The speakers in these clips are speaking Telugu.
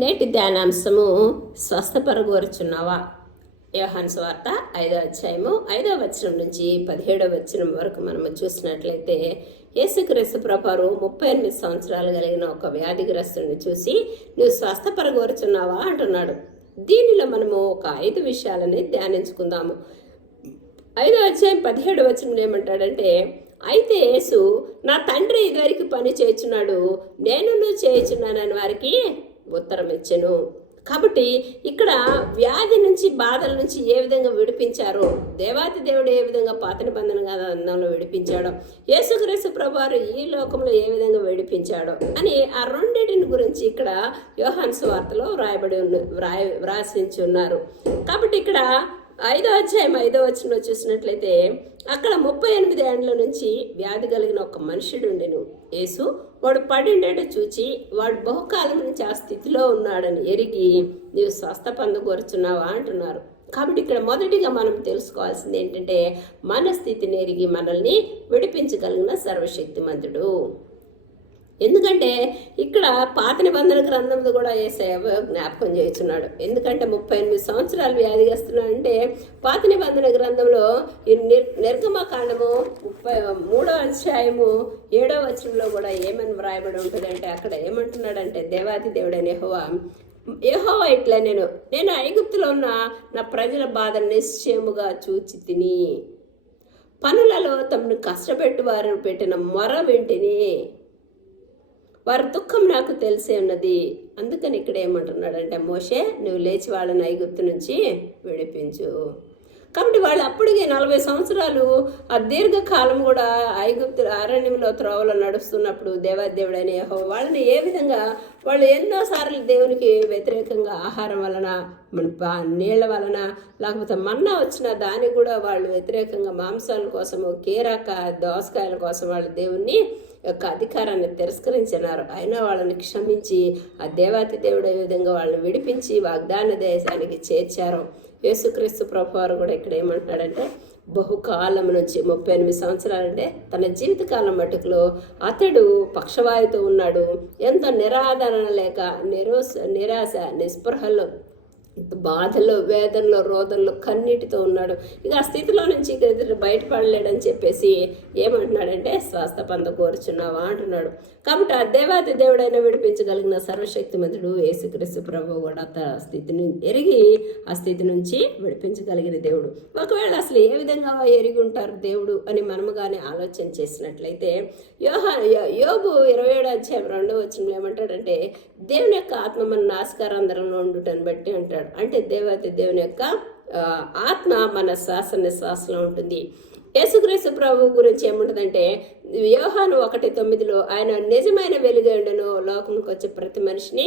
నేటి ధ్యానాంశము స్వస్థపరగోరుచున్నావా. యోహాను సువార్త 5వ అధ్యాయము 5వ వచనం నుంచి 17వ వచనం వరకు మనము చూసినట్లయితే యేసుక్రీస్తు ప్రభువారు 38 సంవత్సరాలు కలిగిన ఒక వ్యాధిగ్రస్తుని చూసి నువ్వు స్వస్థపరగోరుచున్నావా అంటున్నాడు. దీనిలో మనము ఒక 5 విషయాలని ధ్యానించుకుందాము. 5వ అధ్యాయం 17వ వచనంలో ఏమంటాడంటే, అయితే యేసు నా తండ్రి ఇదివరకు పని చేయుచున్నాడు, నేను చేయుచున్నానని వారికి ఉత్తరం ఇచ్చెను. కాబట్టి ఇక్కడ వ్యాధి నుంచి బాధల నుంచి ఏ విధంగా విడిపించారో, దేవాతి దేవుడు ఏ విధంగా పాత నిబంధన గ్రంథంలో విడిపించాడో, యేసుక్రీస్తు ప్రభువారు ఈ లోకంలో ఏ విధంగా విడిపించాడో అని ఆ రెండింటిని గురించి ఇక్కడ యోహాను సువార్తలో వ్రాసించి ఉన్నారు. కాబట్టి ఇక్కడ 5వ అధ్యాయం 5వ వచనంలో చూసినట్లయితే అక్కడ 38 ఏండ్ల నుంచి వ్యాధి కలిగిన ఒక మనుషుడు ఉండెను. యేసు వాడు పడిండేట చూచి వాడు బహుకాలం నుంచి ఆ స్థితిలో ఉన్నాడని ఎరిగి నీవు స్వస్థ పొందగోరుచున్నావా అంటున్నారు. కాబట్టి ఇక్కడ మొదటిగా మనం తెలుసుకోవాల్సింది ఏంటంటే, మన స్థితిని ఎరిగి మనల్ని విడిపించగలిగిన సర్వశక్తిమంతుడు. ఎందుకంటే ఇక్కడ పాత నిబంధన గ్రంథంలో కూడా యేసయ్య జ్ఞాపకం చేస్తున్నాడు. ఎందుకంటే 38 సంవత్సరాలు వ్యాధిగస్తున్నాడంటే పాత నిబంధన గ్రంథంలో ఈ నిర్గమకాండము 33వ అధ్యాయము 7వ వచనంలో కూడా ఏమని వ్రాయబడి ఉంటుంది అంటే, అక్కడ ఏమంటున్నాడంటే, దేవాతి దేవుడైన యెహోవా ఇట్లా నేను ఐగుప్తులో ఉన్న నా ప్రజల బాధ నిశ్చయముగా చూచి తిని పనులలో తమను కష్టపెట్టు వారిని పెట్టిన మొర వింటిని, వారి దుఃఖం నాకు తెలిసే ఉన్నది. అందుకని ఇక్కడ ఏమంటున్నాడంటే, మోషే నువ్వు లేచి వాళ్ళని ఐగుప్తు నుంచి విడిపించు. కాబట్టి వాళ్ళు అప్పటికే 40 సంవత్సరాలు ఆ దీర్ఘకాలం కూడా ఐగుప్తు అరణ్యంలో త్రోవలో నడుస్తున్నప్పుడు దేవాదేవుడైన యెహోవా వాళ్ళని ఏ విధంగా వాళ్ళు ఎన్నోసార్లు దేవునికి వ్యతిరేకంగా ఆహారం వలన, నీళ్ల వలన, లేకపోతే మన్నా వచ్చిన దానికి కూడా వాళ్ళు వ్యతిరేకంగా మాంసాల కోసము, కీరాక దోసకాయల కోసం వాళ్ళు దేవుణ్ణి యొక్క అధికారాన్ని తిరస్కరించినారు. అయినా వాళ్ళని క్షమించి ఆ దేవాతి దేవుడు ఏ విధంగా వాళ్ళని విడిపించి వాగ్దాన దేశానికి చేర్చారు. యేసుక్రీస్తు ప్రభువారు కూడా ఇక్కడ ఏమంటున్నాడంటే, బహుకాలం నుంచి 38 సంవత్సరాలంటే తన జీవితకాలం మటుకులో అతడు పక్షవాయుతో ఉన్నాడు. ఎంతో నిరాదరణ లేక నిరాశ నిస్పృహలో బాధలో వేదనలో రోదనలో కన్నీటితో ఉన్నాడు. ఇక ఆ స్థితిలో నుంచి బయటపడలేడని చెప్పేసి ఏమంటున్నాడంటే, స్వస్థ పొందగోరుచున్నావా అంటున్నాడు. కాబట్టి ఆ దేవాతి దేవుడైనా విడిపించగలిగిన సర్వశక్తిమంతుడు యేసుక్రీస్తు ప్రభువు కూడా ఆ స్థితిని ఎరిగి ఆ స్థితి నుంచి విడిపించగలిగిన దేవుడు. ఒకవేళ అసలు ఏ విధంగా ఎరిగి ఉంటారు దేవుడు అని మనము కానీ ఆలోచన చేసినట్లయితే, యోబు 27వ అధ్యాయం 2వ వచనంలో ఏమంటాడంటే, దేవుని యొక్క ఆత్మ మన నాసికారంధ్రంలో ఉండుటని బట్టి అంటాడు. అంటే దేవాతి దేవుని యొక్క ఆత్మ మన శ్వాస నిశ్వాసలో ఉంటుంది. యేసుక్రీస్తు ప్రభు గురించి ఏముంటుందంటే, యోహాను 1:9లో ఆయన నిజమైన వెలుగండును, లోకంకి వచ్చే ప్రతి మనిషిని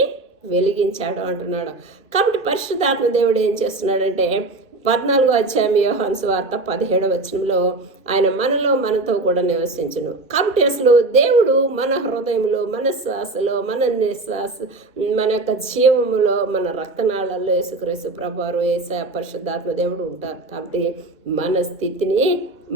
వెలిగించాడు అంటున్నాడు. కాబట్టి పరిశుద్ధాత్మ దేవుడు ఏం చేస్తున్నాడంటే, 14వ అధ్యాయం యోహాను సువార్త 17వ వచనంలో ఆయన మనతో కూడా నివసించును. కాబట్టి అసలు దేవుడు మన హృదయంలో, మన శ్వాసలో, మన నిశ్వాస, మన యొక్క జీవములో, మన రక్తనాళాల్లో యేసుక్రీస్తు ప్రభువారు యేసయ్య పరిశుద్ధాత్మ దేవుడు ఉంటారు. కాబట్టి మన స్థితిని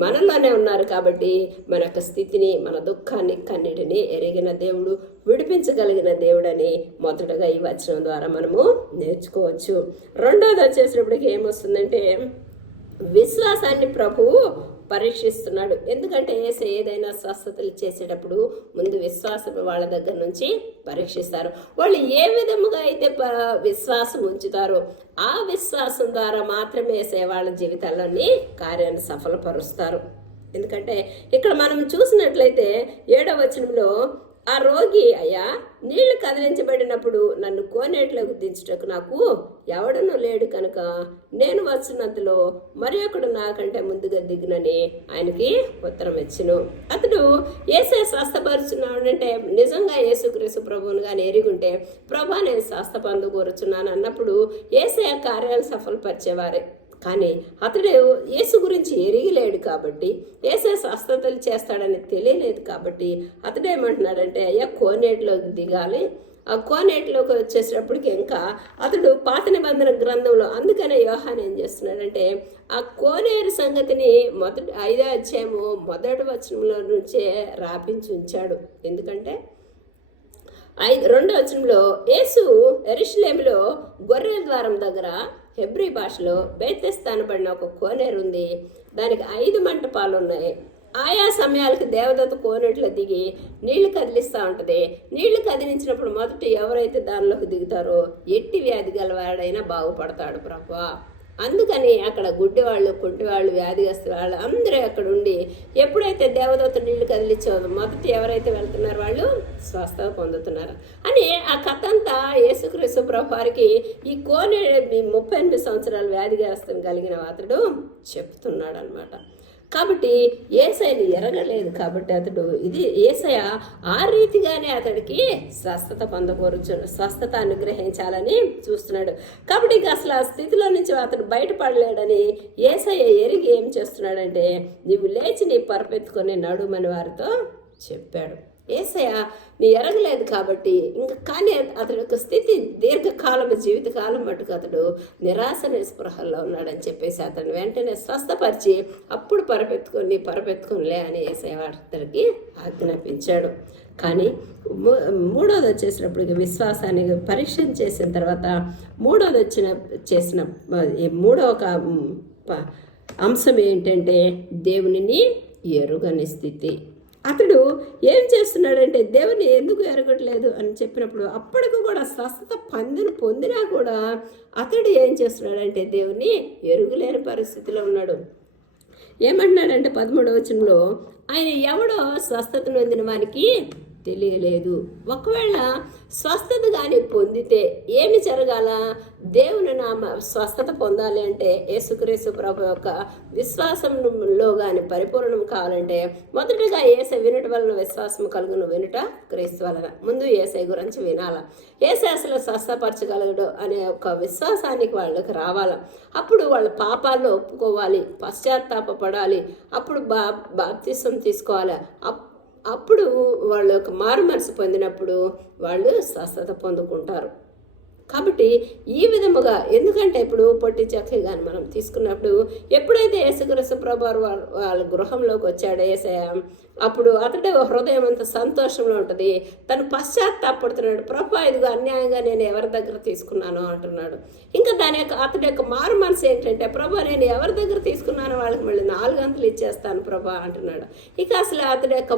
మనలోనే ఉన్నారు. కాబట్టి మన యొక్క స్థితిని, మన దుఃఖాన్ని, కన్నీటిని ఎరిగిన దేవుడు, విడిపించగలిగిన దేవుడని మొదటగా ఈ వచనం ద్వారా మనము నేర్చుకోవచ్చు. రెండోది వచ్చేసినప్పటికీ ఏమొస్తుందంటే, విశ్వాసాన్ని ప్రభువు పరీక్షిస్తున్నాడు. ఎందుకంటే ఏదైనా స్వస్థతలు చేసేటప్పుడు ముందు విశ్వాసం వాళ్ళ దగ్గర నుంచి పరీక్షిస్తారు. వాళ్ళు ఏ విధముగా అయితే విశ్వాసం ఉంచుతారో ఆ విశ్వాసం ద్వారా మాత్రమే వాళ్ళ జీవితాల్లోని కార్యాన్ని సఫలపరుస్తారు. ఎందుకంటే ఇక్కడ మనం చూసినట్లయితే 7వ వచనంలో, ఆ రోగి అయ్యా నీళ్లు కదిలించబడినప్పుడు నన్ను కోనేట్లోకి దించుటకు నాకు ఎవడనూ లేడు కనుక నేను వచ్చినంతలో మరి ఒకడు నాకంటే ముందుగా దిగునని ఆయనకి ఉత్తరం ఇచ్చును. అతడు యేసే స్వస్థపరుచున్నాడంటే నిజంగా యేసుక్రీస్తు ప్రభువుని కానీ ఎరుగుంటే, ప్రభా నేను స్వస్థ పొందగోరుచున్నాను అన్నప్పుడు యేసే కార్యాలు సఫలపరిచేవారే. కానీ అతడు యేసు గురించి ఎరిగిలేడు కాబట్టి, యేసే స్వస్థతలు చేస్తాడని తెలియలేదు కాబట్టి అతడు ఏమంటున్నాడంటే, అయ్యా కోనేటిలోకి దిగాలి. ఆ కోనేటిలోకి వచ్చేసేటప్పటికి ఇంకా అతడు పాత నిబంధన గ్రంథంలో, అందుకనే యోహాను ఏం చేస్తున్నాడంటే ఆ కోనేరు సంగతిని 5వ అధ్యాయము 1వ వచనంలో నుంచే రాపించి ఉంచాడు. ఎందుకంటే 2వ వచనంలో యేసు యెరూషలేములో గొర్రెల ద్వారం దగ్గర హెబ్రీ భాషలో బేతెస్తా అనబడిన ఒక కోనేరు ఉంది. దానికి 5 మంటపాలు ఉన్నాయి. ఆయా సమయాలకు దేవదత్త కోనేటిలో దిగి నీళ్లు కదిలిస్తూ ఉంటుంది. నీళ్లు కదిలించినప్పుడు మొదట ఎవరైతే దానిలోకి దిగుతారో ఎట్టి వ్యాధి గలవాడైనా బాగుపడతాడు ప్రభువా. అందుకని అక్కడ గుడ్డివాళ్ళు, కుంటివాళ్ళు, వ్యాధిగ్రస్తు వాళ్ళు అందరూ అక్కడ ఉండి ఎప్పుడైతే దేవదత్త నీళ్లు కదిలించో మొదట ఎవరైతే వెళ్తున్నారో వాళ్ళు స్వస్థత పొందుతున్నారు అని ఆ కథ అంతా యేసుక్రీస్తు ప్రభు వారికి ఈ 38 సంవత్సరాల వ్యాధిగ్రస్తం కలిగిన అతడు చెప్తున్నాడు అనమాట. కాబట్టి యేసయ్యని ఎరగలేదు కాబట్టి అతడు యేసయ్య ఆ రీతిగానే అతడికి స్వస్థత అనుగ్రహించాలని చూస్తున్నాడు. కాబట్టి ఇక అసలు ఆ స్థితిలో నుంచి అతడు బయటపడలేడని యేసయ్య ఎరిగి ఏం చేస్తున్నాడంటే, నీవు లేచి నీ పరపెత్తుకొని నడుమని వారితో చెప్పాడు. యేసయ్య నీ ఎరగలేదు కాబట్టి కానీ అతడి యొక్క స్థితి దీర్ఘకాలం జీవితకాలం మటుకు అతడు నిరాశ నిస్పృహల్లో ఉన్నాడని చెప్పేసి అతను వెంటనే స్వస్థపరిచి అప్పుడు పరపెత్తుకొనిలే అని యేసయ్య అతడికి ఆజ్ఞాపించాడు. కానీ మూడోది వచ్చేసినప్పుడు విశ్వాసాన్ని పరీక్ష చేసిన తర్వాత మూడో ఒక అంశం ఏంటంటే దేవునిని ఎరుగని స్థితి. అతడు ఏం చేస్తున్నాడంటే దేవుని ఎందుకు ఎరగట్లేదు అని చెప్పినప్పుడు అప్పటికి కూడా స్వస్థత పొందినా కూడా అతడు ఏం చేస్తున్నాడంటే దేవుని ఎరుగులేని పరిస్థితిలో ఉన్నాడు. ఏమంటున్నాడంటే 13వ వచనంలో, ఆయన ఎవడో స్వస్థత నొందిన వానికి తెలియలేదు. ఒకవేళ స్వస్థత కానీ పొందితే ఏమి జరగాల? దేవుని నామ స్వస్థత పొందాలి అంటే యేసుక్రీస్తు ప్రభు యొక్క విశ్వాసంలో కానీ పరిపూర్ణం కావాలంటే మొదటగా యేసయ్య వినటం వలన విశ్వాసం కలుగును, వినుట క్రీస్తు వలన. ముందు యేసయ్య గురించి వినాల. యేసయ్య అసలు స్వస్థపరచగలడు అనే ఒక విశ్వాసానికి వాళ్ళకి రావాల. అప్పుడు వాళ్ళ పాపాల్లో ఒప్పుకోవాలి, పశ్చాత్తాపడాలి, అప్పుడు బాప్తిసం తీసుకోవాలి. అప్పుడు వాళ్ళ యొక్క మారు మనసు పొందినప్పుడు వాళ్ళు స్వస్థత పొందుకుంటారు. కాబట్టి ఈ విధముగా, ఎందుకంటే ఇప్పుడు పొట్టి చక్కి కానీ మనం తీసుకున్నప్పుడు ఎప్పుడైతే యేసుక్రీస్తు ప్రభువారు వాళ్ళ గృహంలోకి వచ్చాడు యేసయ్య, అప్పుడు అతడు హృదయం అంత సంతోషంలో ఉంటుంది. తను పశ్చాత్తాపడుతున్నాడు. ప్రభా ఇదిగో అన్యాయంగా నేను ఎవరి దగ్గర తీసుకున్నానో అంటున్నాడు. ఇంకా అతడి యొక్క మారు మనసు ఏంటంటే, ప్రభా నేను ఎవరి దగ్గర తీసుకున్నానో వాళ్ళకి మళ్ళీ 4 అంతలు ఇచ్చేస్తాను ప్రభా అంటున్నాడు. ఇక అసలు అతడి యొక్క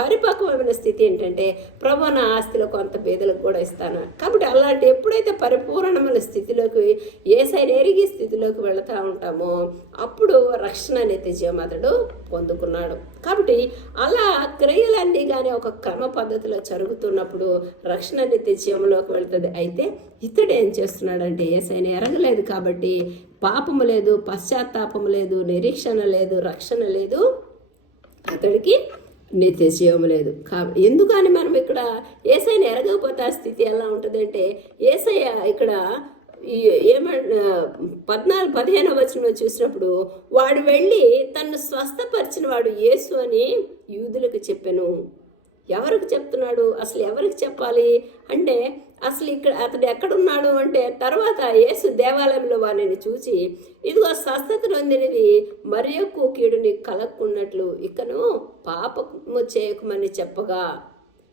పరిపక్వమైన స్థితి ఏంటంటే, ప్రభా నా ఆస్తిలో కొంత పేదలకు కూడా ఇస్తాను. కాబట్టి అలాంటి ఎప్పుడైతే పరిపూర్ణమైన స్థితిలోకి యేసయ్యని ఎరిగి స్థితిలోకి వెళుతూ ఉంటామో అప్పుడు రక్షణ నిత్యజీవం అతడు పొందుకున్నాడు. కాబట్టి అలా క్రియలన్నీ కానీ ఒక క్రమ పద్ధతిలో జరుగుతున్నప్పుడు రక్షణ నిత్యజీవంలోకి వెళుతుంది. అయితే ఇతడు ఏం చేస్తున్నాడంటే యేసయ్యని ఎరగలేదు కాబట్టి పాపము లేదు, పశ్చాత్తాపము లేదు, నిరీక్షణ లేదు, రక్షణ లేదు, అతడికి నిత్య జీవం లేదు. ఎందుకని మనం ఇక్కడ యేసయ్యని ఎరగకపోతే ఆ స్థితి ఎలా ఉంటుందంటే, యేసయ్య ఇక్కడ 15వ వచనంలో చూసినప్పుడు వాడు వెళ్ళి తను స్వస్థపరిచిన వాడు యేసు అని యూదులకు చెప్పెను. ఎవరికి చెప్తున్నాడు? అసలు ఎవరికి చెప్పాలి అంటే అసలు ఇక్కడ అతడు ఎక్కడున్నాడు అంటే తర్వాత యేసు దేవాలయంలో వారిని చూసి ఇదిగో స్వస్థత నొందినది మరి ఎక్కువ కీడు నీకు కలగకున్నట్లు ఇకను పాపము చేయకమని చెప్పగా,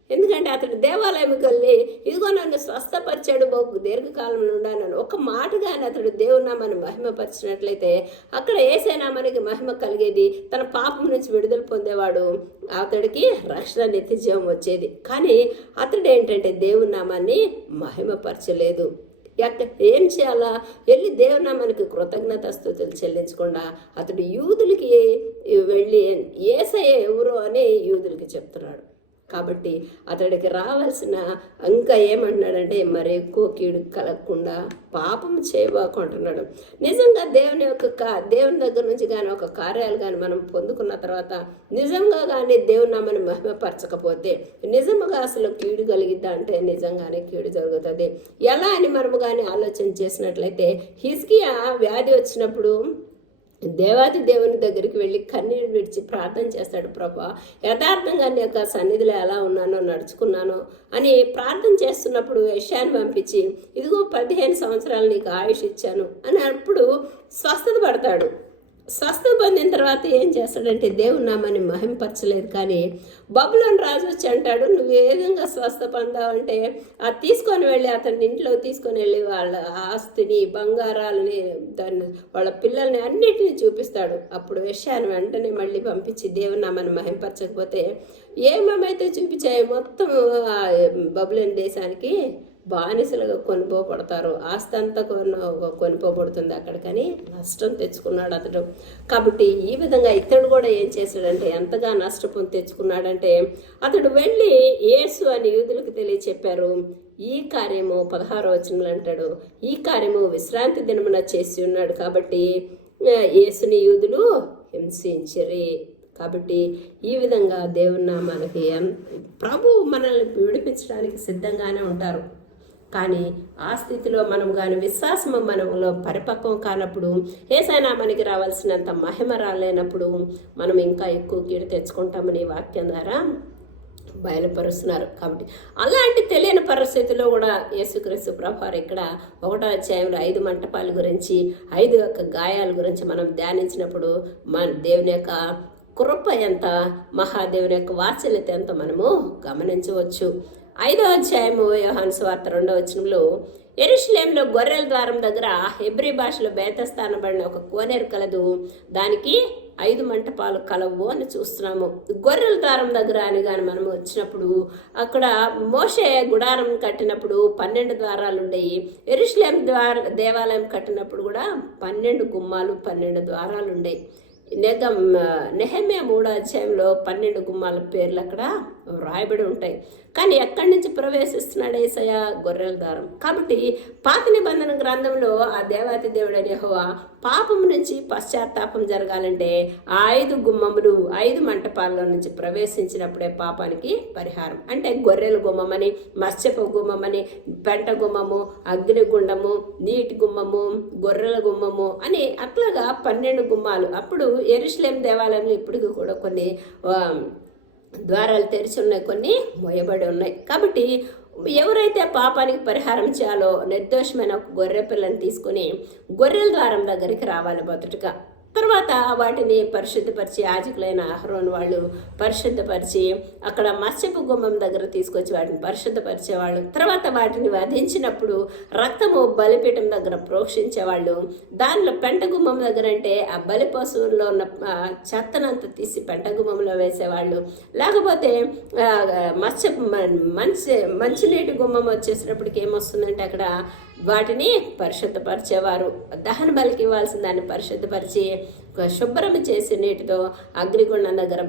ఎందుకంటే అతడు దేవాలయంకి వెళ్ళి ఇదిగో నన్ను స్వస్థపరిచాడు బాబు దీర్ఘకాలంలో ఉండాలని ఒక మాటగానే అతడు దేవుని నామాన్ని మహిమపరిచినట్లయితే అక్కడ యేసయ్య నామానికి మహిమ కలిగేది, తన పాపం నుంచి విడుదల పొందేవాడు, అతడికి రక్షణ నిత్యజీవం వచ్చేది. కానీ అతడు ఏంటంటే దేవుని నామాన్ని మహిమపరచలేదు. ఏం చేయాలా? వెళ్ళి దేవుని నామానికి కృతజ్ఞతాస్తుతులు చెల్లించకుండా అతడు యూదులకి వెళ్ళి యేసయ్య ఎవరు అని యూదులకి చెప్తున్నాడు. కాబట్టి అతడికి రావాల్సిన ఇంకా ఏమంటున్నాడంటే మరి ఎక్కువ కీడు కలగకుండా పాపం చేయబోకుంటున్నాడు. నిజంగా దేవుని దగ్గర నుంచి కానీ ఒక కార్యాలు కానీ మనం పొందుకున్న తర్వాత నిజంగా కానీ దేవుని నామని మహిమపరచకపోతే నిజంగా అసలు కీడు కలిగిద్దా అంటే నిజంగానే కీడు జరుగుతుంది. ఎలా అని మనము కానీ ఆలోచన చేసినట్లయితే హిజ్కియా వ్యాధి వచ్చినప్పుడు దేవాది దేవుని దగ్గరికి వెళ్ళి కన్నీరు విడిచి ప్రార్థన చేస్తాడు. ప్రభా యథార్థంగా నీ యొక్క సన్నిధిలో ఎలా ఉన్నానో నడుచుకున్నానో అని ప్రార్థన చేస్తున్నప్పుడు యెషయాను పంపించి ఇదిగో 15 సంవత్సరాలు నీకు ఆయుష్ ఇచ్చాను అని అప్పుడు స్వస్థత పడతాడు. స్వస్థ పొందిన తర్వాత ఏం చేస్తాడంటే దేవుని నామాన్ని మహింపరచలేదు. కానీ బబులోను రాజు వచ్చి అంటాడు, నువ్వు ఏ విధంగా స్వస్థ పొందావంటే అది తీసుకొని వెళ్ళి అతని ఇంట్లో తీసుకొని వెళ్ళి వాళ్ళ ఆస్తిని, బంగారాలని, దాన్ని, వాళ్ళ పిల్లల్ని అన్నిటినీ చూపిస్తాడు. అప్పుడు విషయాన్ని వెంటనే మళ్ళీ పంపించి దేవుని నామాన్ని మహింపరచకపోతే ఏమేమైతే చూపించాయో మొత్తం బబులోను దేశానికి బానిసలుగా కొనిపోబడతారు. ఆస్తి అంతా కొనిపోబడుతుంది అక్కడికని నష్టం తెచ్చుకున్నాడు అతడు. కాబట్టి ఈ విధంగా ఇతడు కూడా ఏం చేశాడంటే ఎంతగా నష్టపోయి తెచ్చుకున్నాడంటే అతడు వెళ్ళి యేసు అని యూదులకు తెలియచెప్పారు. ఈ కార్యము 16వ వచనంలో అంటాడు, ఈ కార్యము విశ్రాంతి దినమున చేసి ఉన్నాడు కాబట్టి యేసుని యూదులు హింసించిరి. కాబట్టి ఈ విధంగా దేవుని మనకి ప్రభు మనల్ని విడిపించడానికి సిద్ధంగానే ఉంటారు. కానీ ఆ స్థితిలో మనం కానీ విశ్వాసము మనలో పరిపక్వం కానప్పుడు, ఏసైనా మనకి రావాల్సినంత మహిమ రాలేనప్పుడు మనం ఇంకా ఎక్కువ కీడు తెచ్చుకుంటామని వాక్యం ద్వారా బయలుపరుస్తున్నారు. కాబట్టి అలాంటి తెలియని పరిస్థితుల్లో కూడా యేసుక్రీస్తు ప్రభువారు ఇక్కడ 1వ అధ్యాయంలో 5 మంటపాల గురించి, 5 గాయాల గురించి మనం ధ్యానించినప్పుడు మన దేవుని యొక్క కృప ఎంత, మహాదేవుని యొక్క వాత్సల్యత ఎంత మనము గమనించవచ్చు. 5వ అధ్యాయము యోహాను సువార్త 2వ వచనంలో, యెరూషలేములో గొర్రెల ద్వారం దగ్గర హెబ్రీ భాషలో బేతస్థానబడిన ఒక కోనేరు కలదు, దానికి 5 మంటపాలు కలవు అని చూస్తున్నాము. గొర్రెల ద్వారం దగ్గర అని కానీ మనం వచ్చినప్పుడు అక్కడ మోషే గుడారం కట్టినప్పుడు 12 ద్వారాలు ఉండేవి. యెరూషలేము దేవాలయం కట్టినప్పుడు కూడా 12 గుమ్మాలు, 12 ద్వారాలు ఉండేవి. నెహెమ్యా 3వ అధ్యాయంలో 12 గుమ్మాల పేర్లు అక్కడ రాయబడి ఉంటాయి. కానీ ఎక్కడి నుంచి ప్రవేశిస్తున్నాడు యేసయ్య? గొర్రెల ద్వారం. కాబట్టి పాత నిబంధన గ్రంథంలో ఆ దేవాతి దేవుడైన యెహోవా పాపం నుంచి పశ్చాత్తాపం జరగాలంటే ఆ 5 గుమ్మములు, 5 మంటపాల్లో నుంచి ప్రవేశించినప్పుడే పాపానికి పరిహారం. అంటే గొర్రెల గుమ్మమని, మత్స్యపు గుమ్మమని, పెంట గుమ్మము, అగ్నిగుండము, నీటి గుమ్మము, గొర్రెల గుమ్మము అని అట్లాగా 12 గుమ్మాలు. అప్పుడు యెరూషలేము దేవాలయంలో ఇప్పటికీ కూడా కొన్ని ద్వారాలు తెరిచి ఉన్నాయి, కొన్ని మోయబడి ఉన్నాయి. కాబట్టి ఎవరైతే పాపానికి పరిహారం చేయాలో నిర్దోషమైన ఒక గొర్రె పిల్లని తీసుకుని గొర్రెల ద్వారం దగ్గరికి రావాలి మొదటగా. తర్వాత వాటిని పరిశుద్ధపరిచి యాజకులైన అహరోను వాళ్ళు పరిశుద్ధపరిచి అక్కడ మత్స్యపు గుమ్మం దగ్గర తీసుకొచ్చి వాటిని పరిశుద్ధపరిచేవాళ్ళు. తర్వాత వాటిని వధించినప్పుడు రక్తము బలిపీఠం దగ్గర ప్రోక్షించేవాళ్ళు. దానిలో పెంట గుమ్మం దగ్గర అంటే ఆ బలి పశువుల్లో ఉన్న చెత్తనంతా తీసి పెంట గుమ్మంలో వేసేవాళ్ళు. లేకపోతే మంచినీటి గుమ్మం వచ్చేసినప్పటికి ఏమొస్తుందంటే అక్కడ వాటిని పరిశుద్ధపరిచేవారు. దహన బలికి ఇవ్వాల్సిన దాన్ని పరిశుద్ధపరిచి శుభ్రం చేసి నీటితో అగ్నిగుండం దగ్గర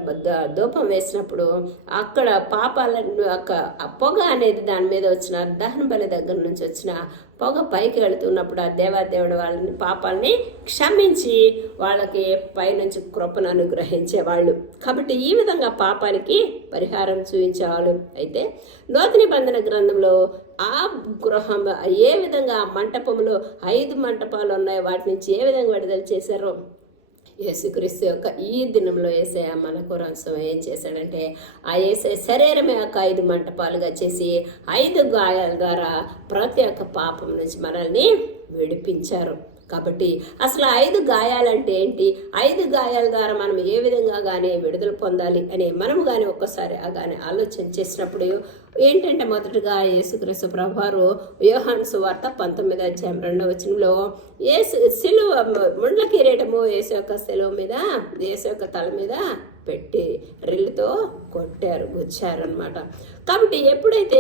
ధూపం వేసినప్పుడు అక్కడ పాపాలను పొగ అనేది దాని మీద వచ్చిన దహన బలి దగ్గర నుంచి వచ్చిన పొగ పైకి వెళుతున్నప్పుడు ఆ దేవాదేవుడు వాళ్ళని పాపాలని క్షమించి వాళ్ళకి పైనుంచి కృపను అనుగ్రహించేవాళ్ళు. కాబట్టి ఈ విధంగా పాపానికి పరిహారం చూపించేవాళ్ళు. అయితే నూతన నిబంధన గ్రంథంలో ఆ గృహం ఏ విధంగా ఆ మంటపంలో 5 మంటపాలు ఉన్నాయి, వాటి నుంచి ఏ విధంగా విడుదల చేశారో యేసుక్రీస్తు యొక్క ఈ దినంలో యేసయ్య మన కోసం ఏం చేశాడంటే ఆ యేసయ్య శరీరమే ఒక 5 మంటపాలుగా చేసి 5 గాయాల ద్వారా ప్రతి ఒక్క పాపం నుంచి మనల్ని విడిపించారు. కాబట్టి అసలు 5 గాయాలంటే ఏంటి, 5 గాయాల ద్వారా మనం ఏ విధంగా కానీ విడుదల పొందాలి అని మనం కానీ ఒక్కసారి కానీ ఆలోచన చేసినప్పుడు ఏంటంటే మొదటగా యేసుక్రీస్తు ప్రభువారు యోహాను సువార్త 19వ అధ్యాయం 2వ వచనంలో సిలువ ముండ్ల కిరీటము యేసు యొక్క సిలువ మీద, యేసు యొక్క తల మీద పెట్టి రిల్లుతో కొట్టారు, గుచ్చారనమాట. కాబట్టి ఎప్పుడైతే